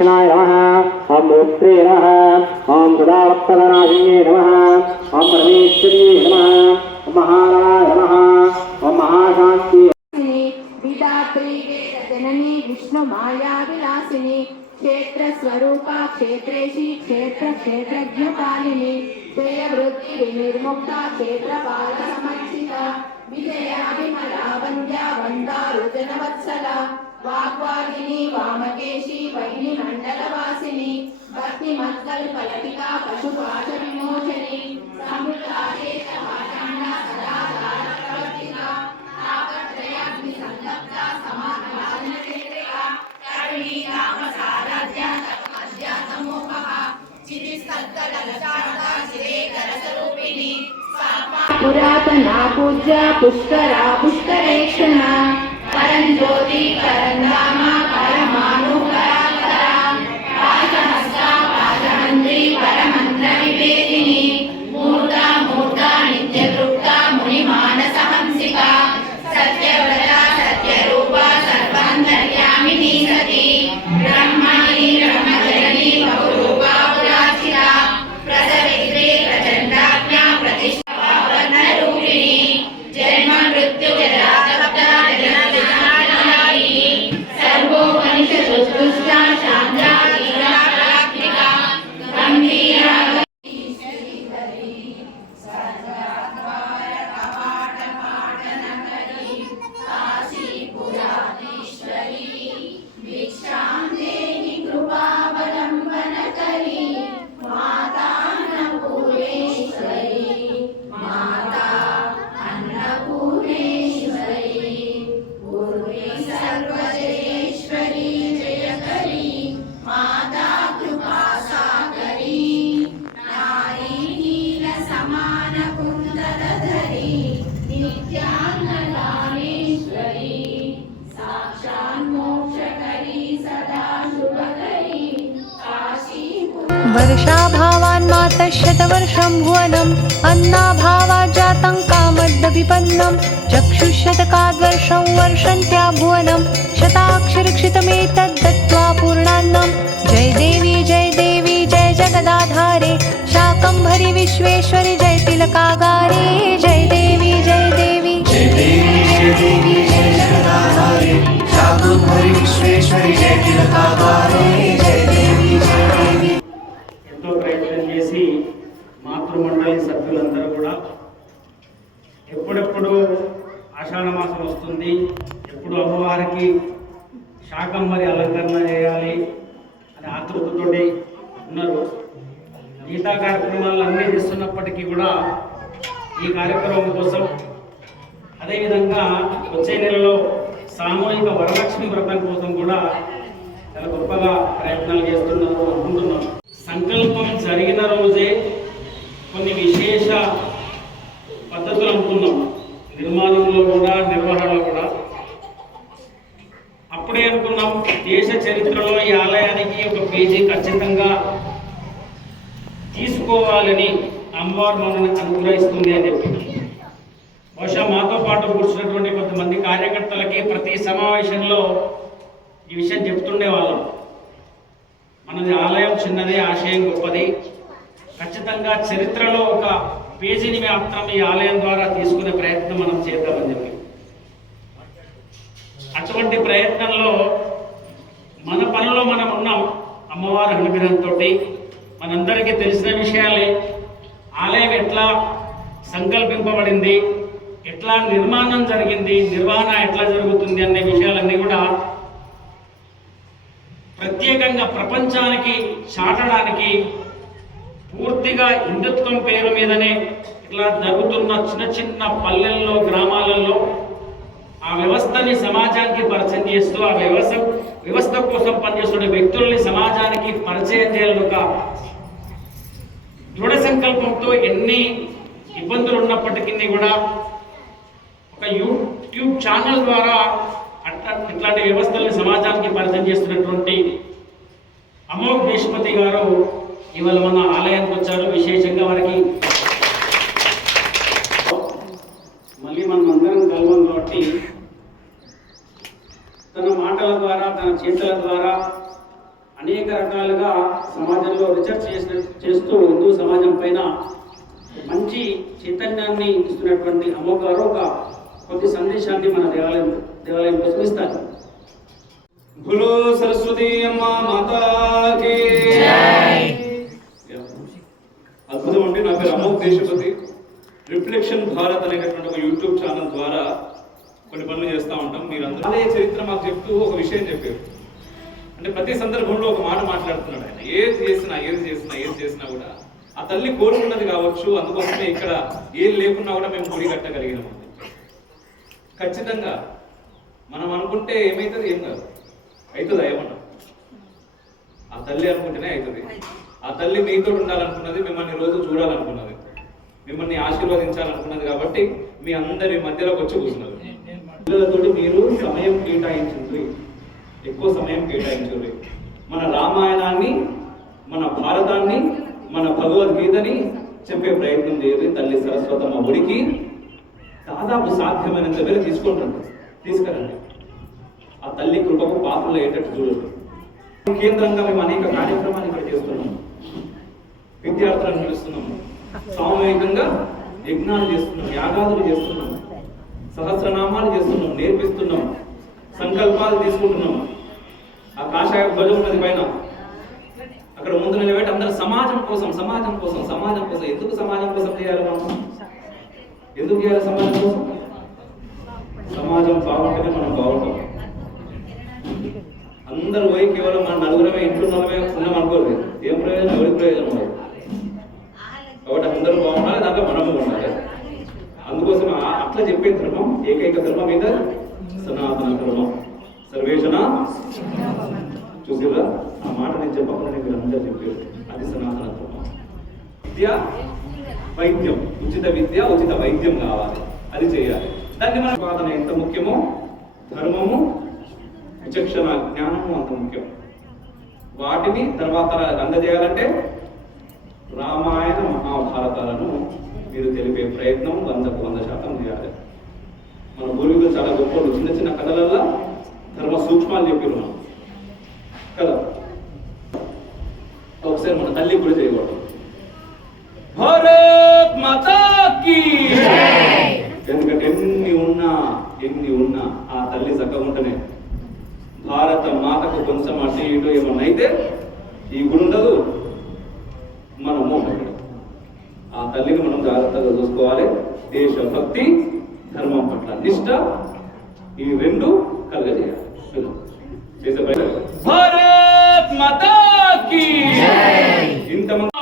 దక్షిణాయ నమ ఓం రూత్రే నమ ఓం సదావత్తరాజయే నమ ఓం పరమేశ్వర్యే నమ మహారాయ నమ ఓం మహాశాంతి జనని విష్ణు మాయా విలాసిని క్షేత్ర స్వరూప క్షేత్రేషి క్షేత్ర క్షేత్రజ్ఞ పాలిని జయ వృత్తి వినిర్ముక్త క్షేత్ర పాల సమర్చిత విజయా వంద్యా వందారు జనవత్సల వాగ్వాదిని వామకేశి వైని మండల వాసిని భక్తి మత్కల్ పలటిక పశుపాశ విమోచని సమృద్ధాశేష పాషాండ సదా ప్రవర్తిక తాపత్రయాగ్ని సంతప్త సమాధాన కేంద్రిక కరుణీ రామ సారాధ్య తత్మధ్య సమోపహ చిరిస్తత్తలచారద శిరేకర స్వరూపిణి పురాతన పూజ్య పుష్కర పుష్కరేక్షణ పరంజ్యోతి పరంధామ సర్వోపనిషదుష్ట శాంతా वर्षाभावान् मातशतवर्षं भुवनम् अन्नाभावाजातङ्कामदभिपन्नं चक्षुशतकाद्वर्षं वर्षन्त्या भुवनं शताक्षरक्षितमेतद् दत्त्वा पूर्णान्नं जय देवी जय देवी जय जगदाधारे शाकम्भरि विश्वेश्वरि जय तिलकागारे जय ఎప్పుడు అమ్మవారికి శాకంబరి అలంకరణ చేయాలి అనే ఆతృతతో ఉన్నారు. గీతా కార్యక్రమాలు అన్నీ చేస్తున్నప్పటికీ కూడా ఈ కార్యక్రమం కోసం అదేవిధంగా వచ్చే నెలలో సామూహిక వరలక్ష్మి వ్రతం కోసం కూడా చాలా గొప్పగా ప్రయత్నాలు చేస్తున్నారు అనుకుంటున్నాం సంకల్పం జరిగిన చరిత్రలో ఈ ఆలయానికి ఒక పేజీ ఖచ్చితంగా తీసుకోవాలని అమ్మవారు మనల్ని అనుగ్రహిస్తుంది అని చెప్పి. బహుశా మాతో పాటు కూర్చున్నటువంటి కొంతమంది కార్యకర్తలకి ప్రతి సమావేశంలో ఈ విషయం చెప్తుండే వాళ్ళం మనది ఆలయం చిన్నది ఆశయం గొప్పది. ఖచ్చితంగా చరిత్రలో ఒక పేజీని మాత్రం ఈ ఆలయం ద్వారా తీసుకునే ప్రయత్నం మనం చేద్దామని చెప్పి. అటువంటి ప్రయత్నంలో మన పనిలో మనం ఉన్నాం. అమ్మవారి అనుగ్రహంతో మనందరికీ తెలిసిన విషయాలే. ఆలయం ఎట్లా సంకల్పింపబడింది? ఎట్లా నిర్మాణం జరిగింది? నిర్వహణ ఎట్లా జరుగుతుంది అనే విషయాలన్నీ కూడా ప్రత్యేకంగా ప్రపంచానికి చాటడానికి పూర్తిగా హిందుత్వం పేరు మీదనే ఇట్లా జరుగుతున్న చిన్న చిన్న పల్లెల్లో గ్రామాలలో ఆ వ్యవస్థని సమాజానికి పరిచయం చేస్తూ ఆ వ్యవస్థ వ్యవస్థ కోసం పనిచేస్తున్న వ్యక్తుల్ని సమాజానికి పరిచయం చేయాలని ఒక దృఢ సంకల్పంతో ఎన్ని ఇబ్బందులు ఉన్నప్పటికీ కూడా ఒక యూట్యూబ్ ఛానల్ ద్వారా అట్లా ఇట్లాంటి వ్యవస్థల్ని సమాజానికి పరిచయం చేస్తున్నటువంటి అమోఘ్ భీష్మతి గారు ఇవాళ మన ఆలయానికి వచ్చారు. విశేషంగా వారికి మళ్ళీ మనం అందరం కలవం కాబట్టి తన మాటల ద్వారా తన చేతుల ద్వారా అనేక రకాలుగా సమాజంలో రీసెర్చ్ చేసిన చేస్తూ హిందూ సమాజం పైన మంచి చైతన్యాన్ని ఇస్తున్నటువంటి అమ్మగారు ఒక కొద్ది సందేశాన్ని మన దేవాలయం దేవాలయం కోసం ఇస్తారు. సరస్వతి అమ్మ మాతాకి. అద్భుతం అండి. నా పేరు అమోక్ దేశపతి. రిఫ్లెక్షన్ భారత్ అనేటటువంటి ఒక యూట్యూబ్ ఛానల్ ద్వారా కొన్ని పనులు చేస్తూ ఉంటాం. మీరు అందరూ ఆలయ చరిత్ర మాకు చెప్తూ ఒక విషయం చెప్పారు. అంటే ప్రతి సందర్భంలో ఒక మాట మాట్లాడుతున్నాడు ఆయన. ఏది చేసినా ఏది చేసినా ఏది చేసినా కూడా ఆ తల్లి కోరుకున్నది కావచ్చు. అందుకోసమే ఇక్కడ ఏం లేకున్నా కూడా మేము గుడి కట్టగలిగినాము ఖచ్చితంగా మనం అనుకుంటే ఏమైతుంది? ఏం కాదు. అవుతుందా ఏమన్నా? ఆ తల్లి అనుకుంటేనే అవుతుంది ఆ తల్లి మీతో ఉండాలనుకున్నది మిమ్మల్ని రోజు చూడాలనుకున్నది. మిమ్మల్ని ఆశీర్వదించాలనుకున్నది కాబట్టి మీ అందరి మధ్యలోకి వచ్చి కూర్చున్నారు పిల్లలతోటి మీరు సమయం కేటాయించండి ఎక్కువ సమయం కేటాయించండి మన రామాయణాన్ని మన భారతాన్ని మన భగవద్గీతని చెప్పే ప్రయత్నం చేయాలి తల్లి సరస్వతమ్మ ఒడికి దాదాపు సాధ్యమైనంత మేర తీసుకుంటారు తీసుకురండి. ఆ తల్లి కృపకు పాత్రలు అయ్యేటట్టు చూడండి. కేంద్రంగా మేము అనేక కార్యక్రమాలు ఇక్కడ చేస్తున్నాము. విద్యార్థులను పిలుస్తున్నాము. సామూహికంగా యజ్ఞాలు చేస్తున్నాం యాగాదులు చేస్తున్నాం సహస్రనామాలు చేస్తున్నాం నేర్పిస్తున్నాం సంకల్పాలు తీసుకుంటున్నాం. ఆ కాషాయ ధ్వజం ఉన్నది పైన. అక్కడ ముందు నిలబెట్టి అందరూ సమాజం కోసం సమాజం కోసం సమాజం కోసం. ఎందుకు సమాజం కోసం చేయాలి మనం? ఎందుకు చేయాలి సమాజం కోసం? సమాజం బాగుంటేనే మనం బాగుంటాం. అందరూ పోయి కేవలం మన నలుగురమే ఇంట్లో నలుగురమే ఉన్నాం ఏం ప్రయోజనం? ఎవరికి ప్రయోజనం? కాబట్టి అందరూ బాగుండాలి దాంట్లో మనము ఉండాలి. అందుకోసం అట్లా చెప్పే ధర్మం ఏకైక ధర్మం మీద సనాతన ధర్మం. సర్వేషణ చూసిరా? ఆ మాట నేను చెప్పకుండా మీరు అందరూ చెప్పారు. అది సనాతన ధర్మం. విద్య వైద్యం. ఉచిత విద్య ఉచిత వైద్యం కావాలి. అది చేయాలి. దాన్ని మన వాదన ఎంత ముఖ్యమో? ధర్మము విచక్షణ జ్ఞానము అంత ముఖ్యం. వాటిని తర్వాత అందజేయాలంటే రామాయణ మీరు తెలిపే ప్రయత్నం వందకు వంద శాతం చేయాలి మన పూర్వీకులు చాలా గొప్పలు చిన్న చిన్న కథలలో ధర్మ సూక్ష్మాలు చెప్పారు మనం. కదా? ఒకసారి మన తల్లి కూడా చేయకూడదు. భారత్ మాతా కీ ఎందుకంటే ఎన్ని ఉన్నా ఎన్ని ఉన్నా ఆ తల్లి చక్కగా ఉంటేనే భారత మాతకు కొంచెం అటు ఇటు ఏమన్నా అయితే ఈ గుడి ఉండదు మనము ఉండదు ఆ తల్లిని మనం జాగ్రత్తగా చూసుకోవాలి దేశభక్తి ధర్మం పట్ల నిష్ట ఇవి రెండు కలగజేయాలి. భారత్ మాతా కీ ఇంతమంది